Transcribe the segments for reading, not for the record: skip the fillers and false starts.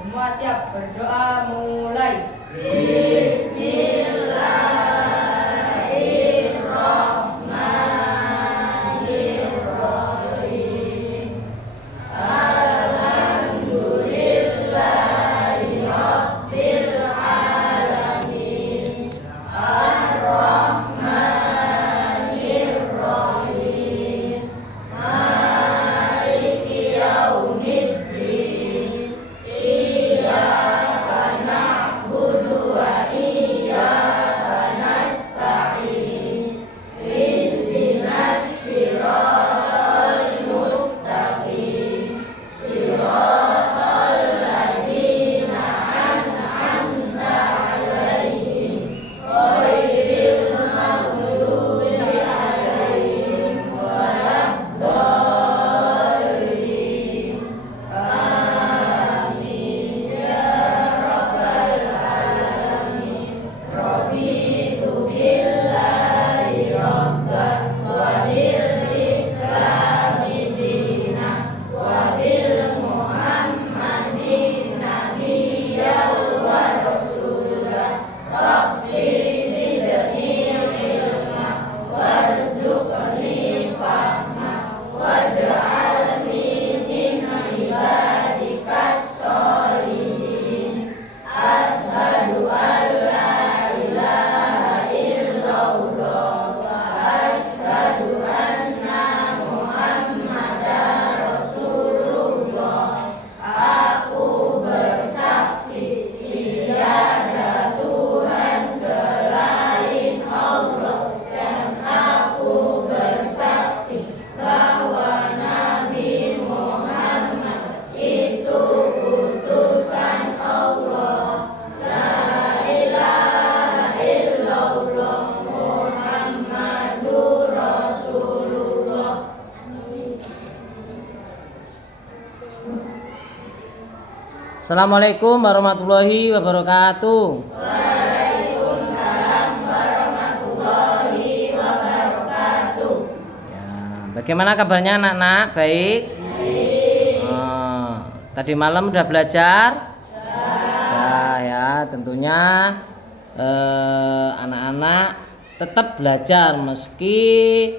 Semua siap, berdoa mulai. Assalamualaikum warahmatullahi wabarakatuh. Waalaikumsalam warahmatullahi wabarakatuh. Ya, bagaimana kabarnya anak-anak? Baik? Baik. Tadi malam udah belajar? Ya, tentunya anak-anak tetap belajar meski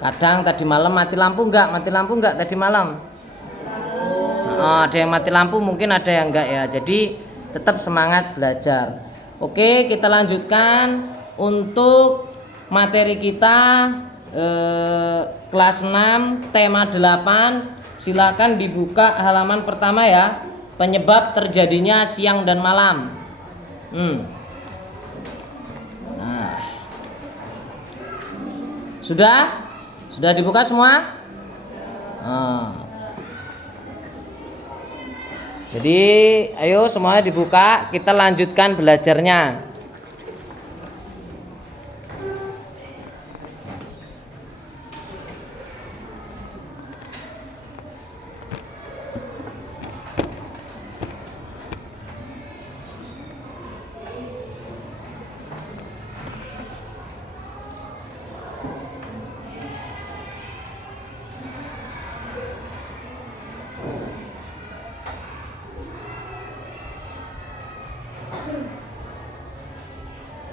kadang tadi malam mati lampu enggak tadi malam? Ada yang mati lampu, mungkin ada yang enggak ya. Jadi tetap semangat belajar. Oke, kita lanjutkan untuk materi kita kelas 6 tema 8. Silakan dibuka halaman pertama ya. Penyebab terjadinya siang dan malam. Nah. Sudah dibuka semua? Jadi ayo semuanya dibuka, kita lanjutkan belajarnya.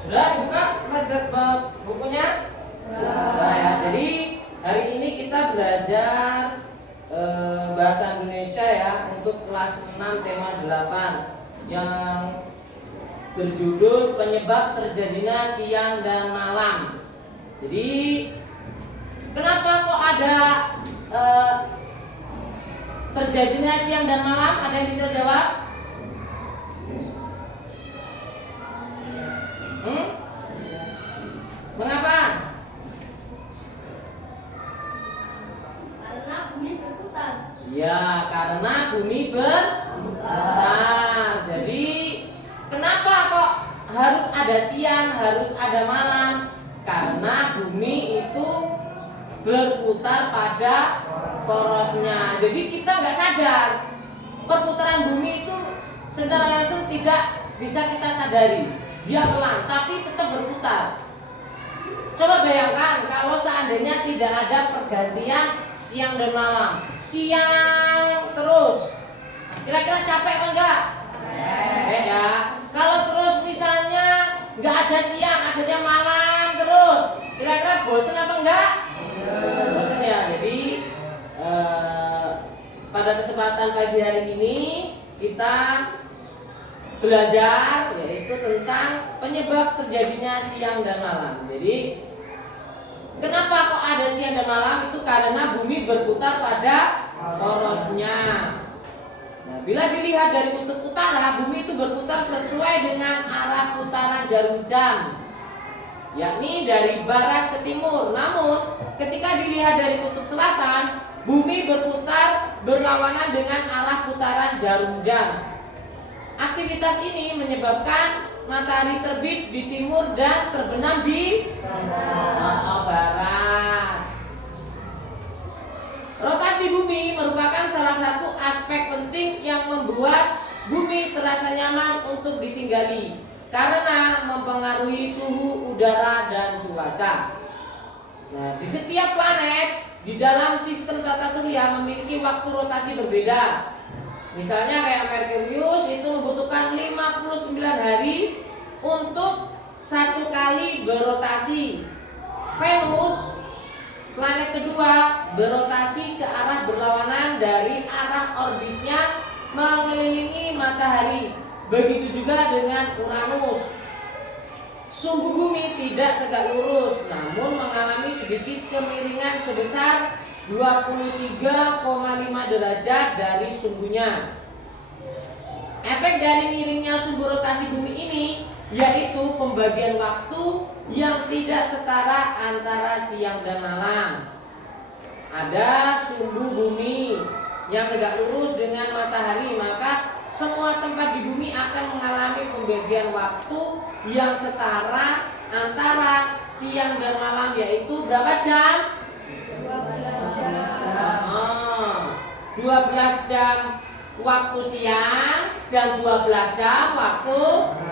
Sudah dibuka bukunya? Nah, ya. Jadi hari ini kita belajar bahasa Indonesia ya untuk kelas 6 tema 8 yang berjudul penyebab terjadinya siang dan malam. Jadi kenapa kok ada terjadinya siang dan malam? Ada yang bisa jawab? Mengapa? Karena bumi berputar. Ya, karena bumi berputar. Jadi, kenapa kok harus ada siang, harus ada malam? Karena bumi itu berputar pada porosnya. Jadi kita nggak sadar perputaran bumi itu secara langsung tidak bisa kita sadari. Dia pelan, tapi tetap berputar. Coba bayangkan kalau seandainya tidak ada pergantian siang dan malam, siang terus, kira-kira capek apa enggak? nggak ada siang, adanya malam terus. Kira-kira bosan apa enggak? Bosan ya. Jadi pada kesempatan pagi hari ini kita belajar yaitu tentang penyebab terjadinya siang dan malam. Jadi kenapa kok ada siang dan malam? Itu karena bumi berputar pada porosnya. Nah, bila dilihat dari kutub utara, bumi itu berputar sesuai dengan arah putaran jarum jam, yakni dari barat ke timur. Namun, ketika dilihat dari kutub selatan, bumi berputar berlawanan dengan arah putaran jarum jam. Aktivitas ini menyebabkan matahari terbit di timur dan terbenam di barat. Rotasi bumi merupakan salah satu aspek penting yang membuat bumi terasa nyaman untuk ditinggali karena mempengaruhi suhu udara dan cuaca. Nah, di setiap planet di dalam sistem tata surya memiliki waktu rotasi berbeda. Misalnya kayak Merkurius itu membutuhkan 59 hari untuk satu kali berotasi. Venus, planet kedua, berotasi ke arah berlawanan dari arah orbitnya mengelilingi matahari. Begitu juga dengan Uranus. Sumbu bumi tidak tegak lurus, namun mengalami sedikit kemiringan sebesar 23,5 derajat dari sumbunya. Efek dari miringnya sumbu rotasi bumi ini yaitu pembagian waktu yang tidak setara antara siang dan malam. Ada sumbu bumi yang tegak lurus dengan matahari, maka semua tempat di bumi akan mengalami pembagian waktu yang setara antara siang dan malam, yaitu berapa jam? 12 jam waktu siang dan 12 jam waktu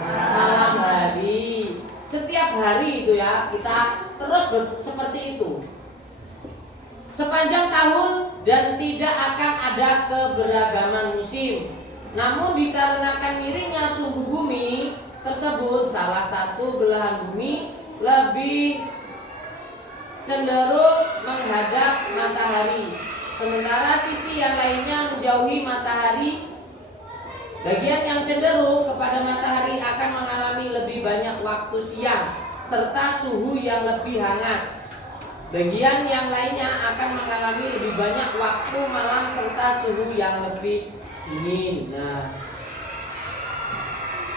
malam hari. Setiap hari itu ya kita terus seperti itu sepanjang tahun dan tidak akan ada keberagaman musim. Namun dikarenakan miringnya sumbu bumi tersebut, salah satu belahan bumi lebih cenderung menghadap matahari, sementara sisi yang lainnya menjauhi matahari. Bagian yang cenderung kepada matahari akan mengalami lebih banyak waktu siang serta suhu yang lebih hangat. Bagian yang lainnya akan mengalami lebih banyak waktu malam serta suhu yang lebih dingin. Nah,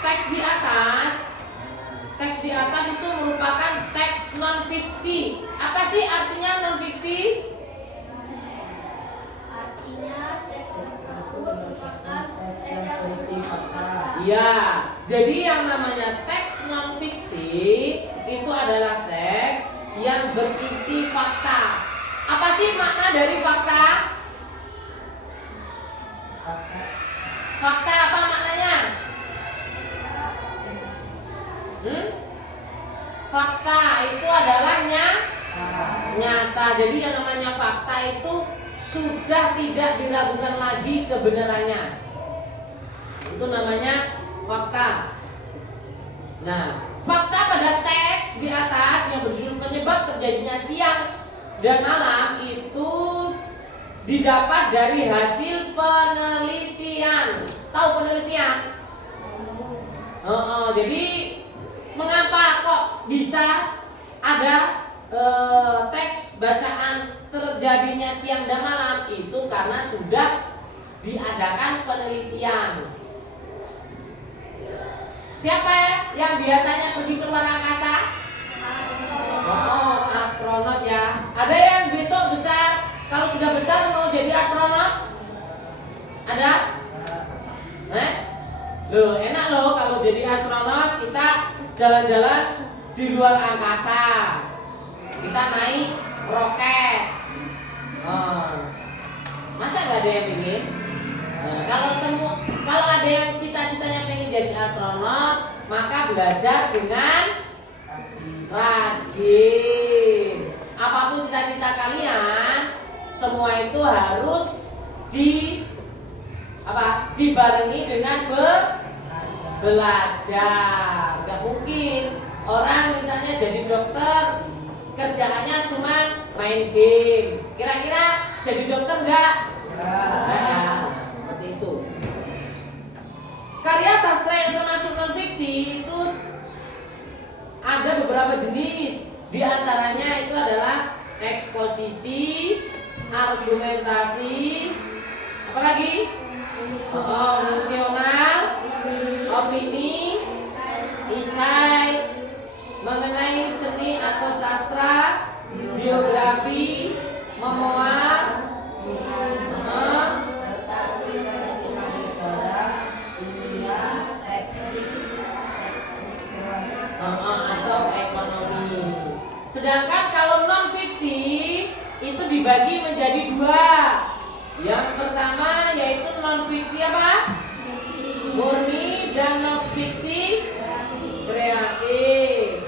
teks di atas itu merupakan teks non fiksi. Apa sih artinya non fiksi? Artinya teks tersebut merupakan teks yang bersifat fakta. Ya, jadi yang namanya teks non fiksi itu adalah teks yang berisi fakta. Apa sih makna dari fakta? Fakta apa maknanya? Fakta itu adalah nyata. Jadi yang namanya fakta itu sudah tidak diragukan lagi kebenarannya. Itu namanya fakta. Nah, fakta pada teks di atas yang berjudul penyebab terjadinya siang dan malam itu didapat dari hasil penelitian. Tahu penelitian? Jadi mengapa kok bisa ada teks bacaan terjadinya siang dan malam? Itu karena sudah diadakan penelitian. Siapa yang biasanya pergi ke luar angkasa? Astronot ya. Ada yang besok besar, kalau sudah besar mau jadi astronot? Ada? Loh, enak loh kalau jadi astronot, kita jalan-jalan di luar angkasa. Kita naik roket. Masa nggak ada yang ingin? Nah, kalau ada yang cita-citanya pengen jadi astronot, maka belajar dengan rajin. Apapun cita-cita kalian, semua itu harus dibarengi dengan belajar. Gak mungkin Orang misalnya jadi dokter, kerjaannya cuma main game. Kira-kira jadi dokter enggak? Enggak. Seperti itu. Karya sastra yang termasuk non-fiksi itu ada beberapa jenis. Di antaranya itu adalah eksposisi, argumentasi, apalagi emosional, opini, isai, mengenai seni atau sastra, biografi, memoir, atau ekonomi. Sedangkan kalau non fiksi itu dibagi menjadi dua. Yang pertama yaitu non fiksi apa? Murni dan non fiksi kreatif.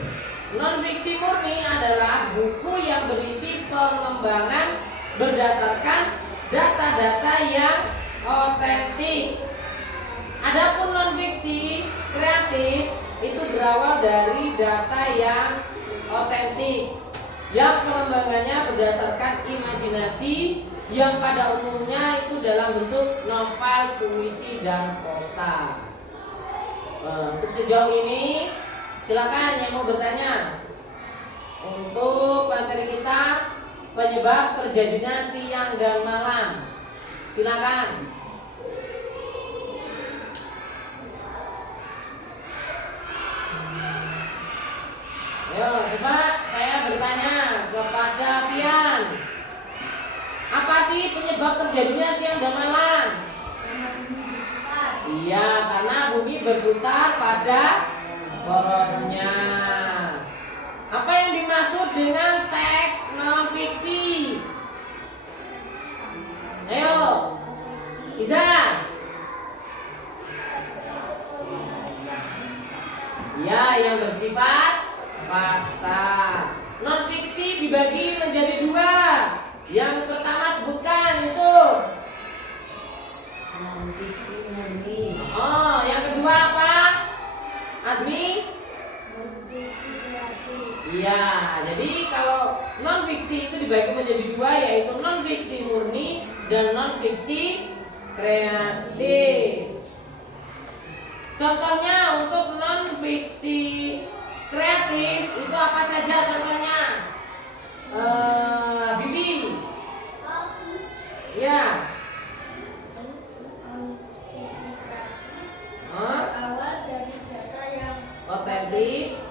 Non fiksi murni adalah buku yang berisi pengembangan berdasarkan data-data yang otentik. Adapun non fiksi kreatif itu berawal dari data yang otentik, yang pengembangannya berdasarkan imajinasi, yang pada umumnya itu dalam bentuk novel, puisi, dan prosa. Untuk sejauh ini silakan yang mau bertanya. Untuk materi kita penyebab terjadinya siang dan malam, silakan. Ayo, coba saya bertanya kepada Fian. Apa sih penyebab terjadinya siang dan malam? Iya, karena bumi berputar pada porosnya. Apa yang dimaksud dengan teks non fiksi? Ayo, Iza. Ya, yang bersifat fakta. Non fiksi dibagi menjadi dua. Yang pertama sebutkan, Yusuf. Non fiksi murni. Oh, yang kedua apa? Azmi? Non fiksi kreatif. Iya, jadi kalau non fiksi itu dibagi menjadi dua, yaitu non fiksi murni dan non fiksi kreatif. Contohnya untuk non fiksi kreatif itu apa saja contohnya? Bibi. Ya. Awal dari data yang Otentik.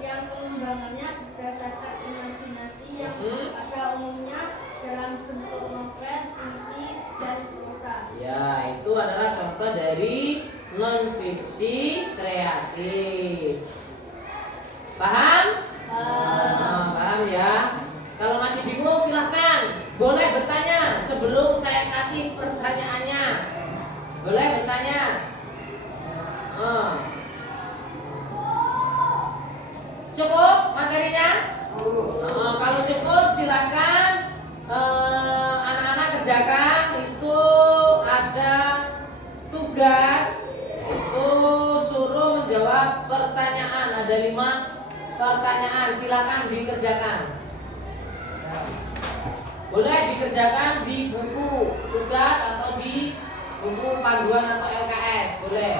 yang pengembangannya berdasarkan imajinasi yang pada umumnya dalam bentuk novel, puisi, dan prosa. Ya, itu adalah contoh dari non fiksi kreatif. Paham? Paham ya. Kalau masih bingung silahkan, boleh bertanya sebelum saya kasih pertanyaannya. Boleh bertanya. Cukup materinya? Kalau cukup silahkan anak-anak kerjakan. Itu ada tugas, itu suruh menjawab pertanyaan. Ada 5 pertanyaan, silakan dikerjakan. Boleh dikerjakan di buku tugas atau di buku panduan atau LKS, boleh.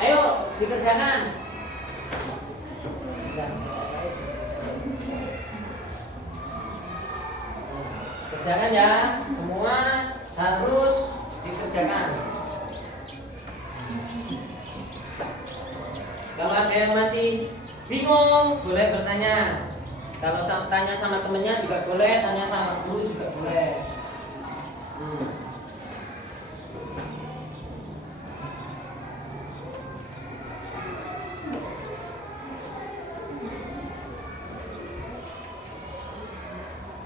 Ayo dikerjakan. Kerjakan ya, semua harus dikerjakan. Kalau ada yang masih bingung, boleh bertanya. Kalau tanya sama temennya juga boleh, tanya sama guru juga boleh.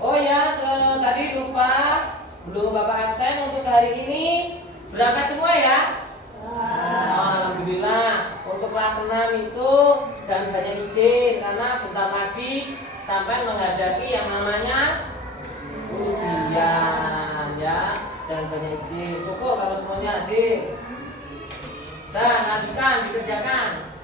Oh ya, tadi lupa, belum Bapak absen untuk hari ini. Berangkat semua ya? Alhamdulillah. Untuk kelas 6 itu jangan banyak izin, karena bentar lagi sampai menghadapi yang namanya ujian ya. Jangan banyak izin. Syukur kalau semuanya adik. Nah, lanjutkan, dikerjakan.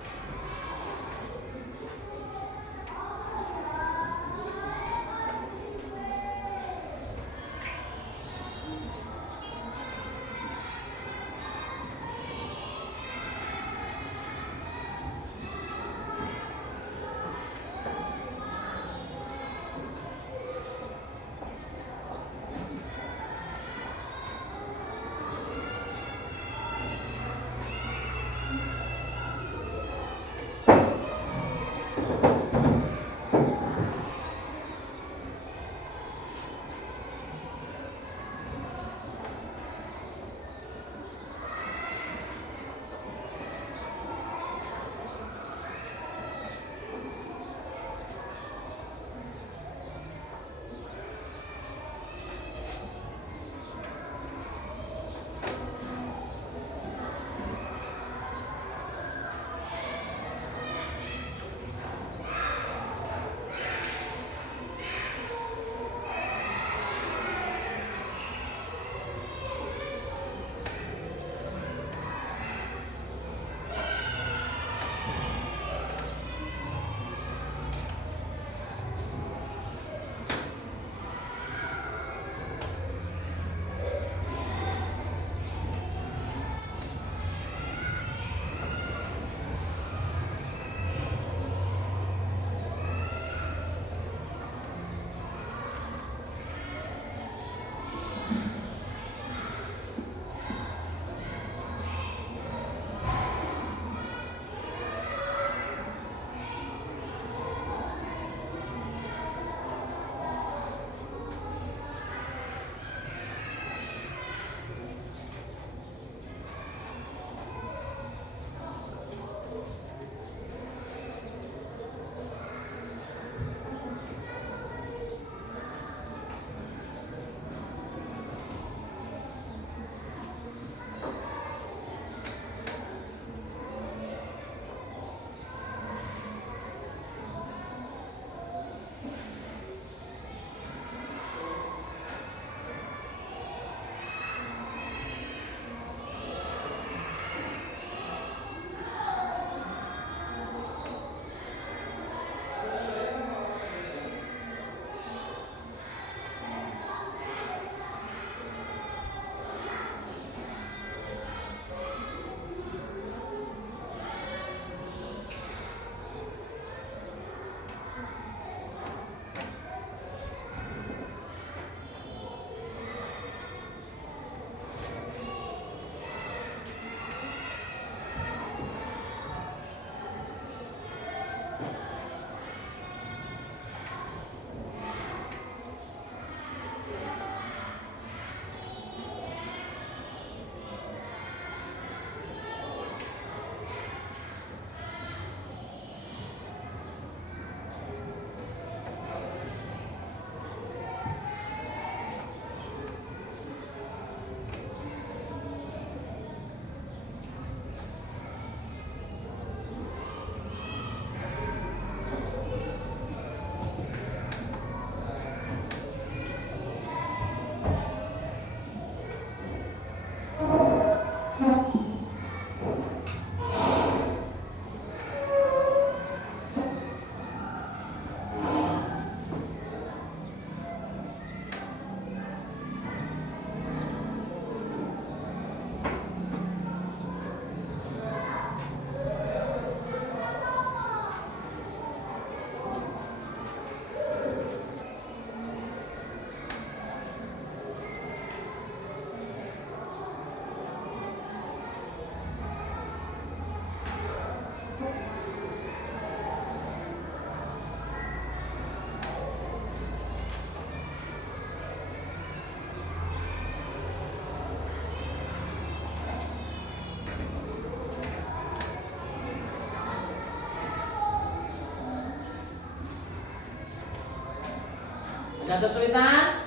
Ada kesulitan?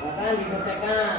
Bahkan diselesaikan.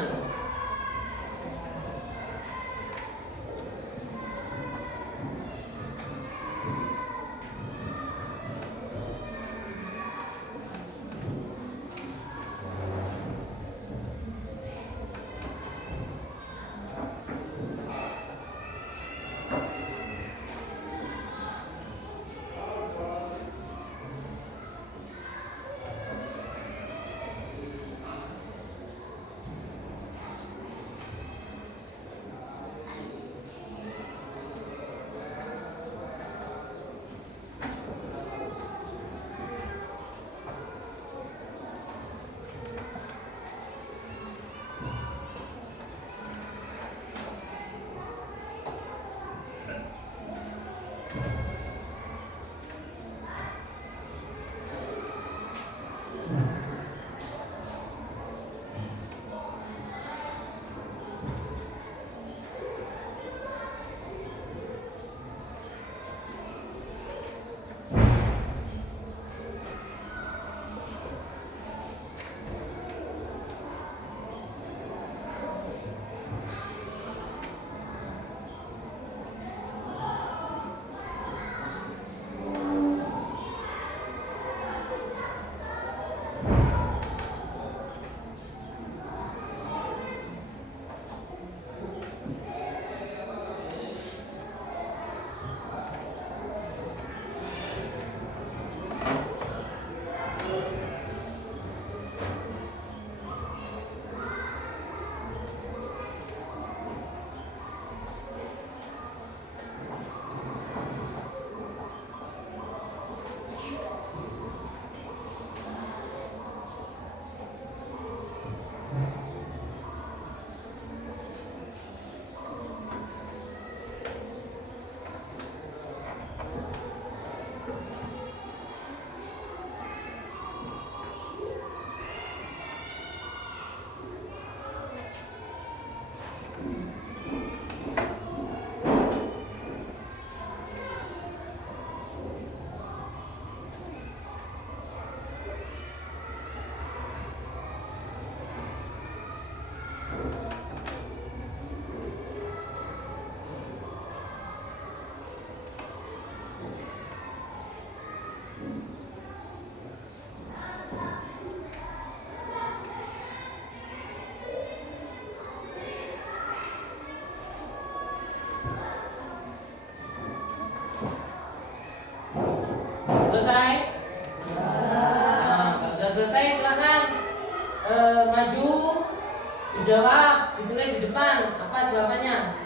dijawab, ditulis di depan. Apa jawabannya?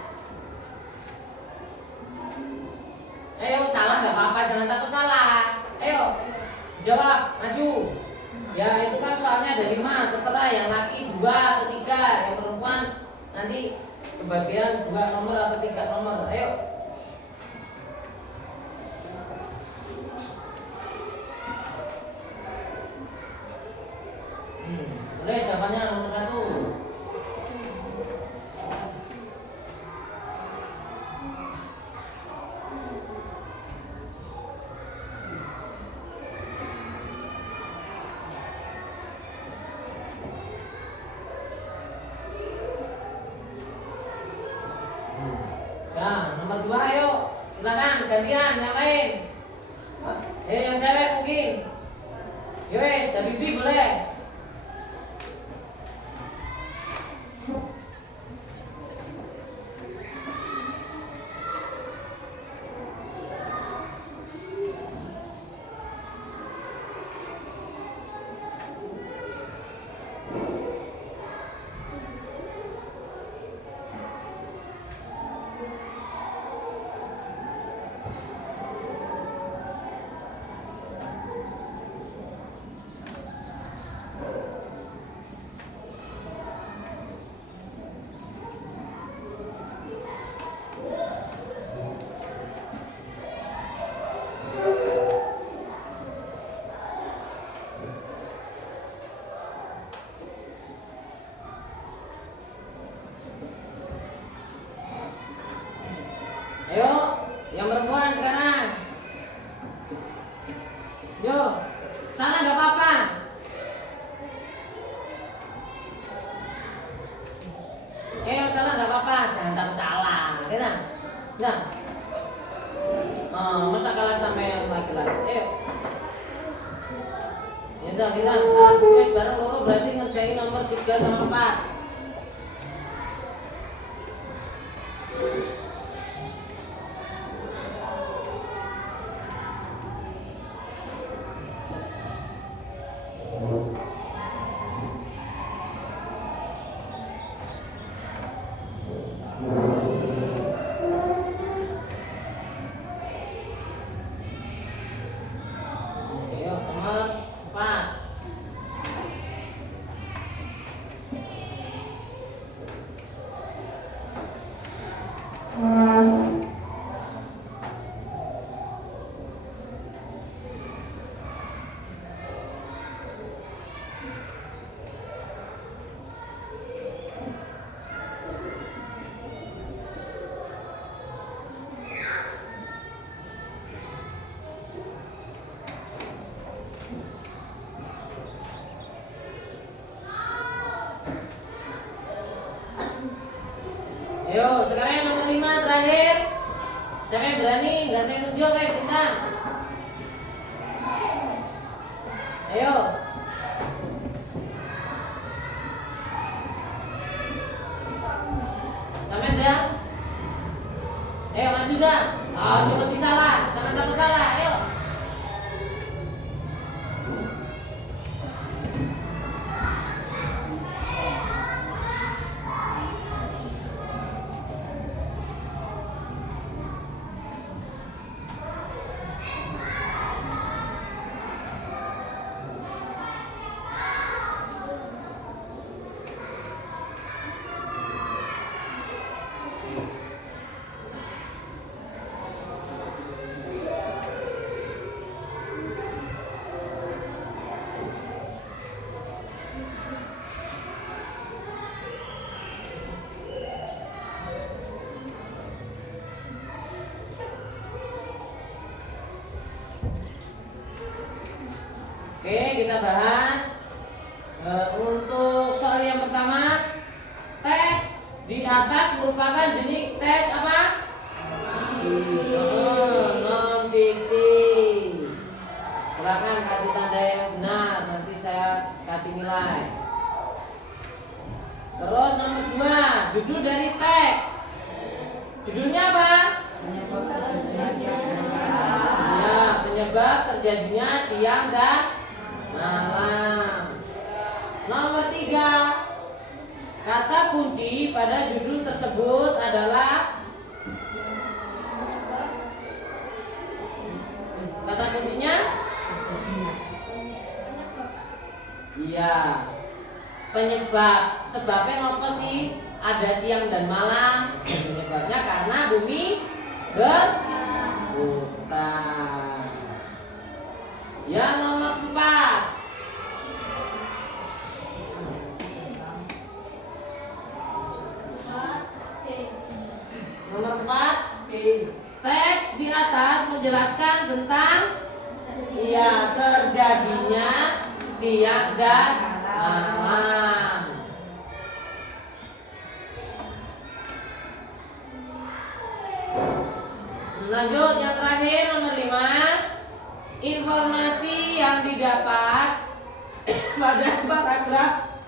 Ayo, salah nggak apa-apa, jangan takut salah. Ayo, jawab, maju. Ya, itu kan soalnya ada 5, terserah yang laki 2 atau 3, yang perempuan nanti kebagian 2 nomor atau 3 nomor. Ayo. Boleh jawabannya nomor 1. Nah, nomor 2 ayo. Silakan gantian yang lain. Yang cewek mungkin. Yowes, Habibi boleh. Ayo, yang perempuan sekarang. Yo, salah nggak apa-apa. Ayo, salah nggak apa-apa, jangan takut salah, kita. Nah, masa kalah sama yang laki-laki. Ayo. Ya udah kita tulis bareng loro berarti ngerjain nomor 3 sama 4. Ayo, nomor 4. Ayo, sekarang yang nomor 5 terakhir. Siapa yang berani? Nggak saya tunjuk, guys, kita. Ayo. Sampai aja. Ayo maju aja. Coba disalah, jangan takut salah. Ayo. Oke, kita bahas untuk soal yang pertama, teks di atas merupakan jenis teks apa? Non fiksi. Silakan kasih tanda yang benar, nanti saya kasih nilai. Terus nomor 2, judul dari teks. Judulnya apa? Ya, penyebab terjadinya siang dan malam. Nomor 3, Kata kunci pada judul tersebut adalah kata kuncinya iya penyebab. Sebabnya apa sih ada siang dan malam? Penyebabnya karena bumi berputar. Yang nomor 4. Nomor 4. Teks di atas menjelaskan tentang terjadinya siang dan malam. Lanjut yang terakhir nomor 5. Informasi yang didapat pada paragraf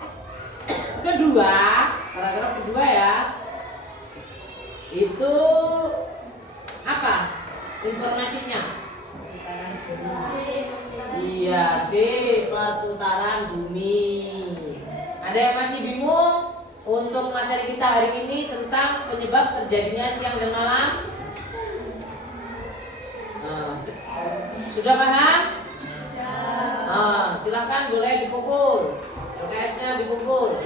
kedua ya. Itu apa informasinya? Iya, D, perputaran bumi. Ada yang masih bingung untuk materi kita hari ini tentang penyebab terjadinya siang dan malam? Sudah paham? Silakan boleh dikumpul. LKS-nya dikumpul.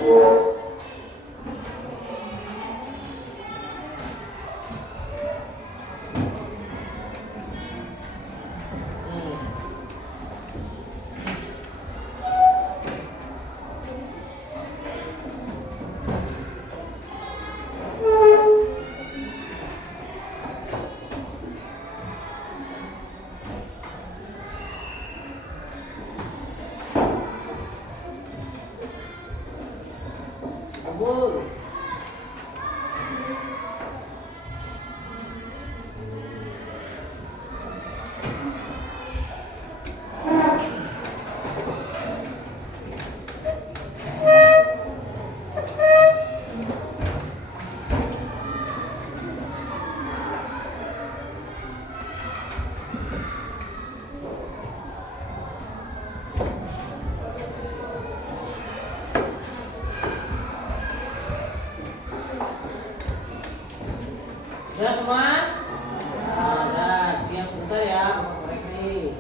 Kumpul. Sudah semua? Udah, diam sebentar ya, mau koreksi.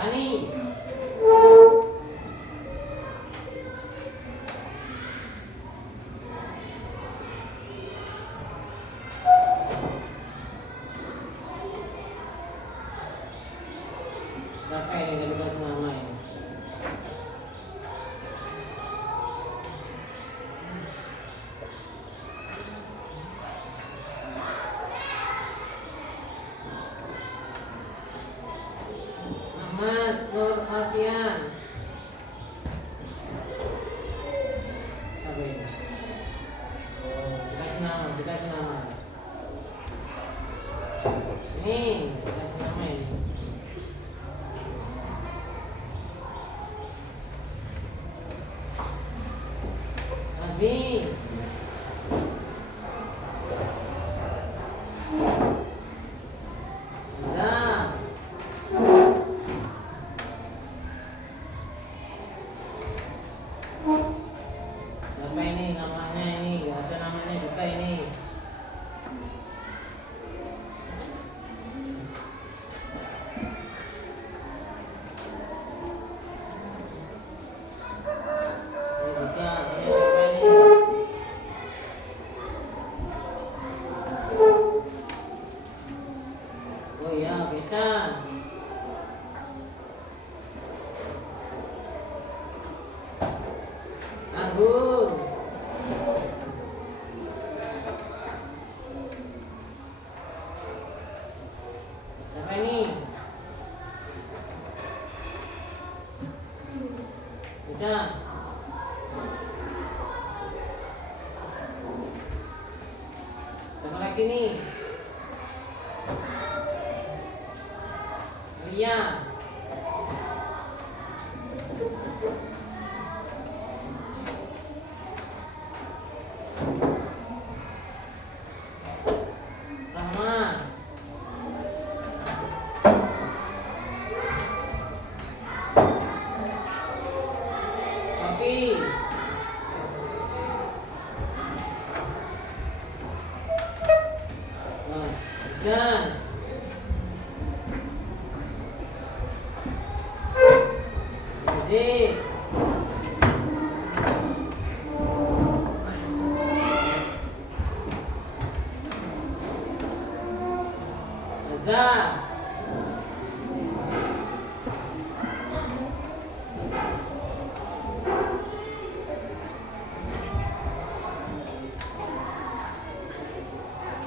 Fani. Siapa ini yang dikasih nama ini? Ahmad Nur Alfian. Siapa ini? Oh, dikasih nama, dikasih nama. Ini, dikasih nama ini. Azmi. Azam. Siapa ini namanya ini? Gak ada namanya juga ini. Ini juga, ini siapa ini? Oh iya, Gesan. Agung. Siapa ini? Udah. Siapa lagi nih? Ria. Rahman. Sofi. Dan Yazid. Azza.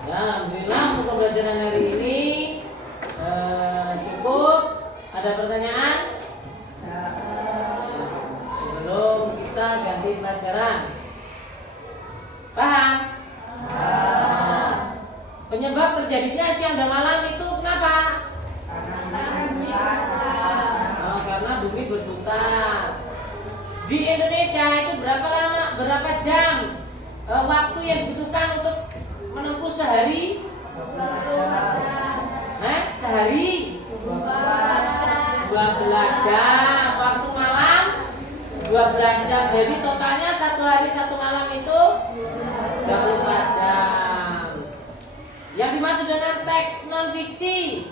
Ya, alhamdulillah untuk pembelajaran hari ini cukup. Ada pertanyaan? Sebelum kita ganti pelajaran. Paham? Penyebab terjadinya siang dan malam itu kenapa? Oh, karena bumi berputar. Di Indonesia itu berapa lama, berapa jam waktu yang dibutuhkan untuk menempuh sehari? Sehari 12 jam. Waktu malam 12 jam. Jadi totalnya satu hari satu malam itu 24 jam. Yang dimaksud dengan teks non fiksi?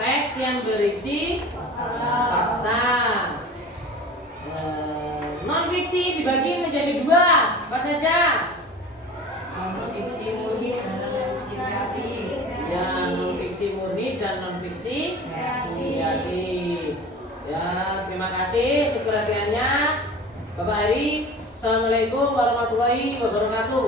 Teks yang berisi fakta. Non fiksi dibagi menjadi dua, apa saja? Non fiksi murni dan non fiksi kreatif. Ya, non fiksi murni dan non fiksi kreatif. Ya, terima kasih untuk perhatiannya, Bapak Ari. Assalamualaikum warahmatullahi wabarakatuh.